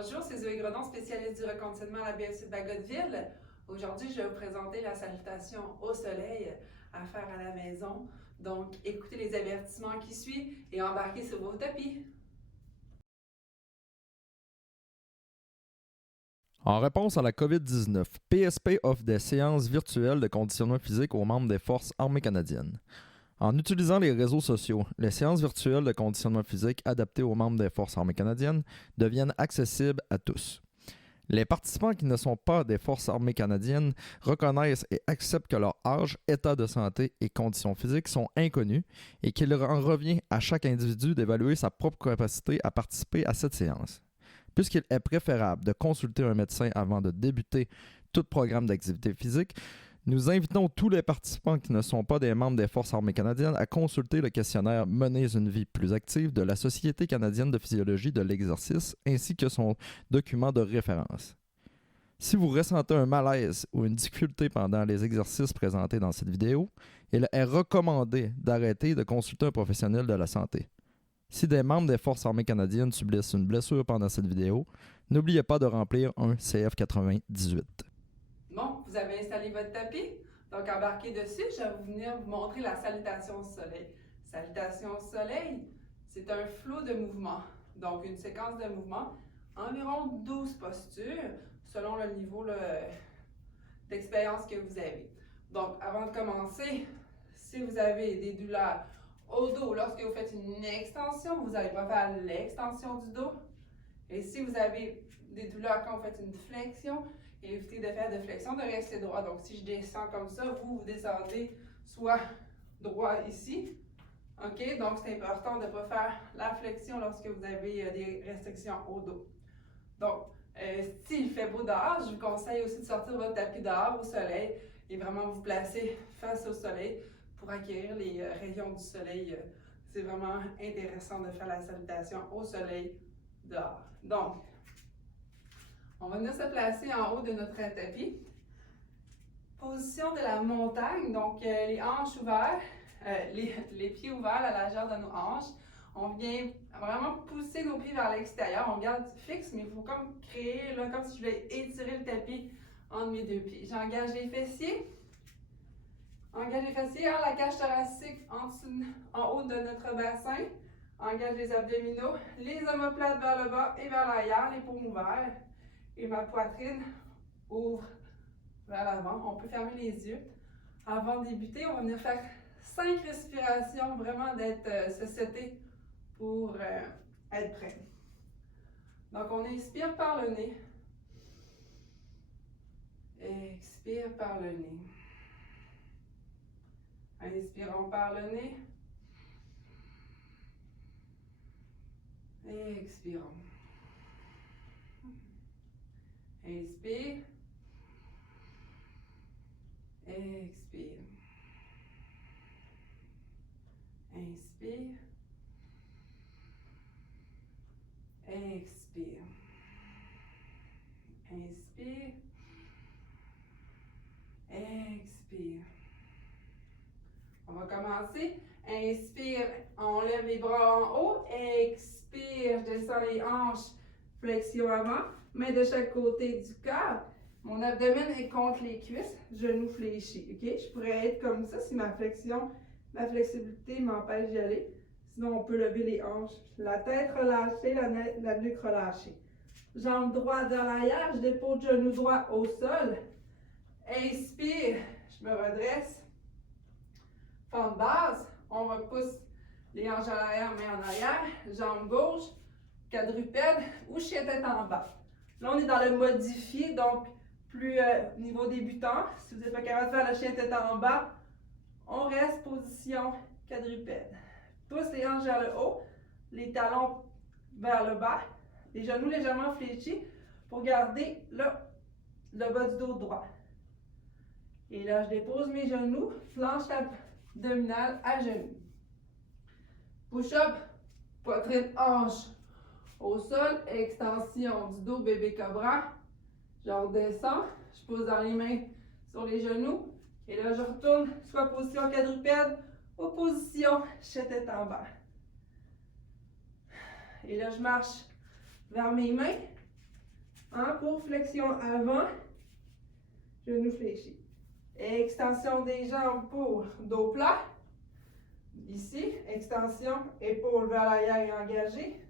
Bonjour, c'est Zoé Gredon, spécialiste du reconditionnement à la BFC de Bagotville. Aujourd'hui, je vais vous présenter la salutation au soleil à faire à la maison. Donc, écoutez les avertissements qui suivent et embarquez sur vos tapis. En réponse à la COVID-19, PSP offre des séances virtuelles de conditionnement physique aux membres des Forces armées canadiennes. En utilisant les réseaux sociaux, les séances virtuelles de conditionnement physique adaptées aux membres des Forces armées canadiennes deviennent accessibles à tous. Les participants qui ne sont pas des Forces armées canadiennes reconnaissent et acceptent que leur âge, état de santé et conditions physiques sont inconnus et qu'il en revient à chaque individu d'évaluer sa propre capacité à participer à cette séance. Puisqu'il est préférable de consulter un médecin avant de débuter tout programme d'activité physique, nous invitons tous les participants qui ne sont pas des membres des Forces armées canadiennes à consulter le questionnaire Menez une vie plus active de la Société canadienne de physiologie de l'exercice ainsi que son document de référence. Si vous ressentez un malaise ou une difficulté pendant les exercices présentés dans cette vidéo, il est recommandé d'arrêter de consulter un professionnel de la santé. Si des membres des Forces armées canadiennes subissent une blessure pendant cette vidéo, n'oubliez pas de remplir un CF98. Bon, vous avez installé votre tapis, donc embarquez dessus. Je vais venir vous montrer la salutation au soleil. Salutation au soleil, c'est un flot de mouvements, donc une séquence de mouvements, environ 12 postures, selon le niveau d'expérience que vous avez. Donc, avant de commencer, si vous avez des douleurs au dos, lorsque vous faites une extension, vous n'allez pas faire l'extension du dos. Et si vous avez des douleurs quand vous faites une flexion, évitez de faire de flexion, de rester droit. Donc, si je descends comme ça, vous descendez soit droit ici. OK? Donc, c'est important de ne pas faire la flexion lorsque vous avez des restrictions au dos. Donc, s'il fait beau dehors, je vous conseille aussi de sortir votre tapis dehors au soleil et vraiment vous placer face au soleil pour acquérir les rayons du soleil. C'est vraiment intéressant de faire la salutation au soleil dehors. Donc, on va venir se placer en haut de notre tapis. Position de la montagne, donc les hanches ouvertes, les pieds ouverts à la largeur de nos hanches. On vient vraiment pousser nos pieds vers l'extérieur. On garde fixe, mais il faut comme créer, là, comme si je voulais étirer le tapis entre mes deux pieds. J'engage les fessiers. Engage les fessiers, la cage thoracique en haut de notre bassin. Engage les abdominaux, les omoplates vers le bas et vers l'arrière, les paumes ouvertes. Et ma poitrine ouvre vers l'avant. On peut fermer les yeux. Avant de débuter, on va venir faire 5 respirations, vraiment se setter pour être prêt. Donc, on inspire par le nez. Expire par le nez. Inspirons par le nez. Expirons. Inspire. Expire. Inspire. Expire. Inspire. Expire. On va commencer. Inspire, on lève les bras en haut. Expire, je descends les hanches. Flexion avant. Main de chaque côté du corps. Mon abdomen est contre les cuisses. Genoux fléchis. OK? Je pourrais être comme ça si ma flexibilité m'empêche d'y aller. Sinon, on peut lever les hanches. La tête relâchée, la nuque relâchée. Jambe droite vers l'arrière. Je dépose genou droit au sol. Inspire, je me redresse. Fente basse, on repousse les hanches à l'arrière, main en arrière. Jambe gauche, quadrupède ou chien tête en bas. Là, on est dans le modifié, donc plus niveau débutant. Si vous n'êtes pas capable de faire le chien tête en bas, on reste position quadrupède. Pousse les hanches vers le haut, les talons vers le bas, les genoux légèrement fléchis pour garder le bas du dos droit. Et là, je dépose mes genoux, flanche abdominale à genoux. Push-up, poitrine, hanche au sol, extension du dos, bébé cobra. Je redescends, je pose dans les mains sur les genoux. Et là, je retourne soit position quadrupède ou position chien tête en bas. Et là, je marche vers mes mains. Pour flexion avant, genou fléchi. Extension des jambes pour dos plat. Ici, extension, épaule vers l'arrière et engagée.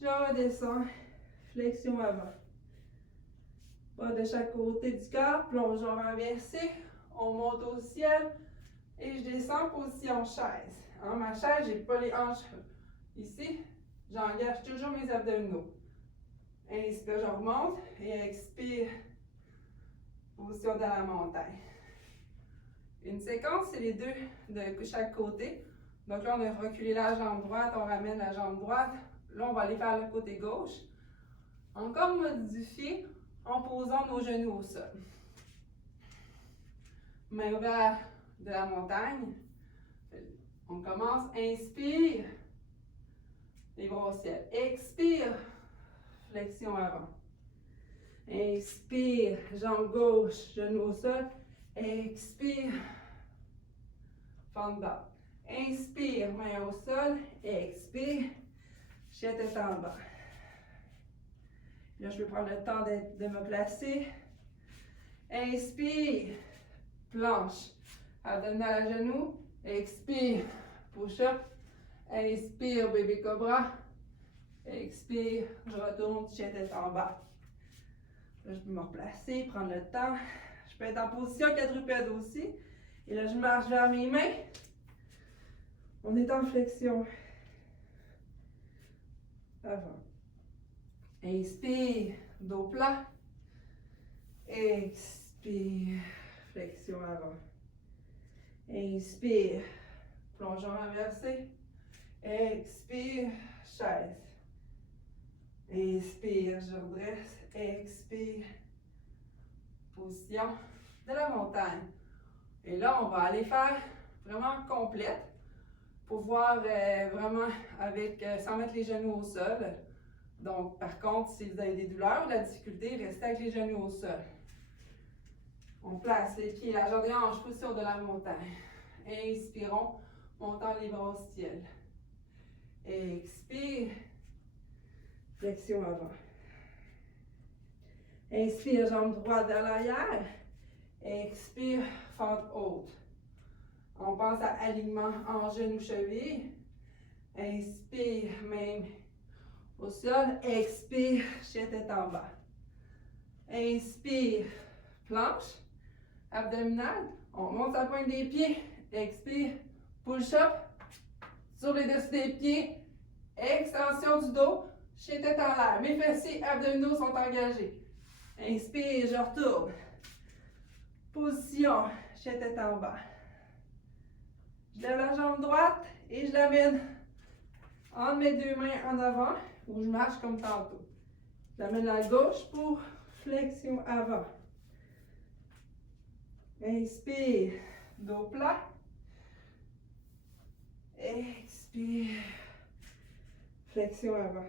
Je redescends, flexion avant. Bras de chaque côté du corps, plongeon renversé. On monte au ciel et je descends, position chaise. Ma chaise, je n'ai pas les hanches ici. J'engage toujours mes abdominaux. Inspire, je remonte et expire, position dans la montagne. Une séquence, c'est les deux de chaque côté. Donc là, on a reculé la jambe droite, on ramène la jambe droite. Là, on va aller vers le côté gauche. Encore modifié en posant nos genoux au sol. Main ouverte de la montagne. On commence, inspire, les bras au ciel. Expire, flexion avant. Inspire, jambe gauche, genou au sol. Expire, fente bas. Inspire, main au sol. Expire, chien tête en bas. Là, je vais prendre le temps de me placer. Inspire, planche. Abdominal à genoux. Expire, push-up. Inspire, bébé cobra. Expire, je retourne, chien tête en bas. Là, je peux me replacer, prendre le temps. Je peux être en position quadrupède aussi. Et là, je marche vers mes mains. On est en flexion. Avant. Inspire, dos plat. Expire, flexion avant. Inspire, plongeon renversé. Expire, chaise. Inspire, je redresse. Expire, position de la montagne. Et là, on va aller faire vraiment complète pour voir vraiment avec, sans mettre les genoux au sol. Donc, par contre, si vous avez des douleurs ou de la difficulté, restez avec les genoux au sol. On place les pieds, la jambe des hanches, position de la montagne. Inspirons, montant les bras au ciel. Expire, flexion avant. Inspire, jambe droite vers l'arrière. Expire, fente haute. On pense à alignement en genou-cheville. Inspire, main au sol. Expire, chien tête en bas. Inspire, planche. Abdominal. On monte la pointe des pieds. Expire, push-up. Sur les dessus des pieds. Extension du dos. Chien tête en l'air. Mes fessiers abdominaux sont engagés. Inspire, je retourne. Position, chien tête en bas. Je lève la jambe droite et je l'amène entre mes deux mains en avant, où je marche comme tantôt. Je l'amène à gauche pour flexion avant. Inspire, dos plat. Expire, flexion avant.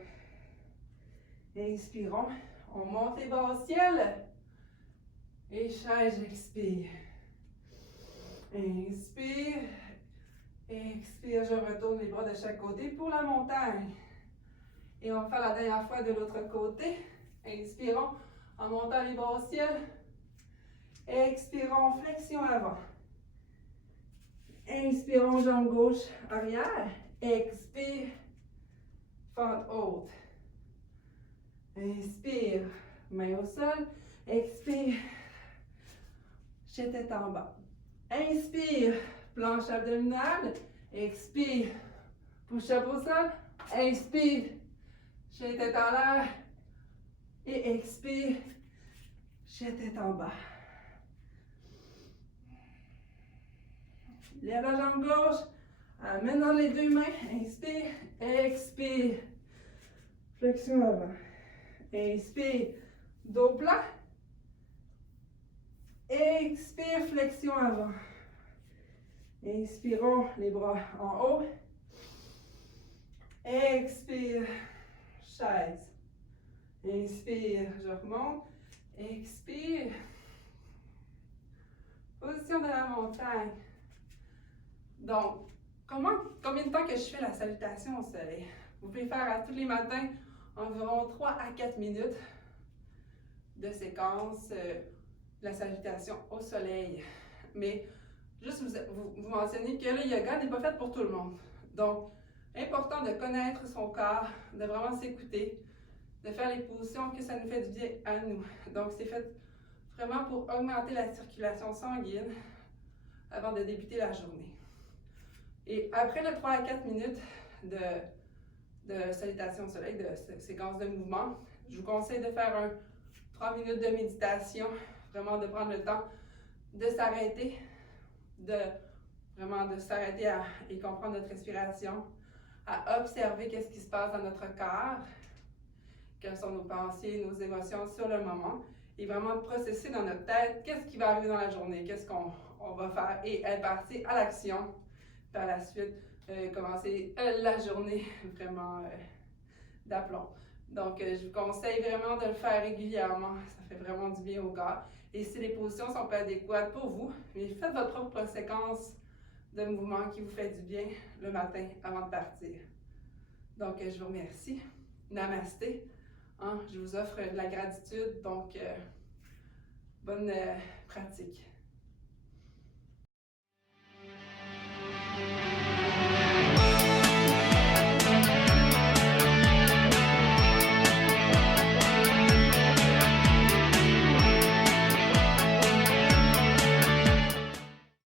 Inspirons, on monte les bras au ciel. Et chaise, expire. Inspire. Expire, je retourne les bras de chaque côté pour la montagne. Et on va faire la dernière fois de l'autre côté. Inspirons en montant les bras au ciel. Expirons, flexion avant. Inspirons, jambe gauche arrière. Expire, fente haute. Inspire, main au sol. Expire, chien tête en bas. Inspire, planche abdominale. Expire, push-up au sol. Inspire, chien tête en l'air. Et expire, chien tête en bas. Lève la jambe gauche. Amène dans les deux mains. Inspire, expire. Flexion avant. Inspire, dos plat. Expire, flexion avant. Inspirons les bras en haut. Expire, chaise. Inspire, je remonte. Expire. Position de la montagne. Donc, combien de temps que je fais la salutation au soleil? Vous pouvez faire à tous les matins environ 3 à 4 minutes. de séquence, la salutation au soleil. Mais juste vous mentionnez que le yoga n'est pas fait pour tout le monde. Donc, important de connaître son corps, de vraiment s'écouter, de faire les positions que ça nous fait du bien à nous. Donc, c'est fait vraiment pour augmenter la circulation sanguine avant de débuter la journée. Et après le 3 à 4 minutes de salutation au soleil, de séquence de mouvement, je vous conseille de faire 3 minutes de méditation, vraiment de prendre le temps de s'arrêter, de s'arrêter et comprendre notre respiration, à observer qu'est-ce qui se passe dans notre corps, quelles sont nos pensées, nos émotions sur le moment, et vraiment de processer dans notre tête qu'est-ce qui va arriver dans la journée, qu'est-ce qu'on va faire, et être parti à l'action. Par la suite, commencer la journée vraiment d'aplomb. Donc, je vous conseille vraiment de le faire régulièrement. Ça fait vraiment du bien au corps. Et si les positions ne sont pas adéquates pour vous, mais faites votre propre séquence de mouvement qui vous fait du bien le matin avant de partir. Donc, je vous remercie. Namasté. Je vous offre de la gratitude. Donc, bonne pratique.